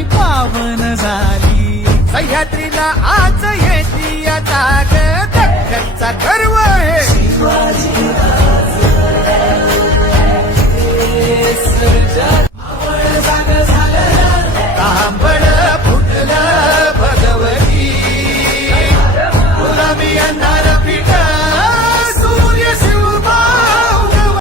धरती पावन झाली. सह्याद्रीला आज येते आता दख्खनचा गर्व आहे. शिवाजी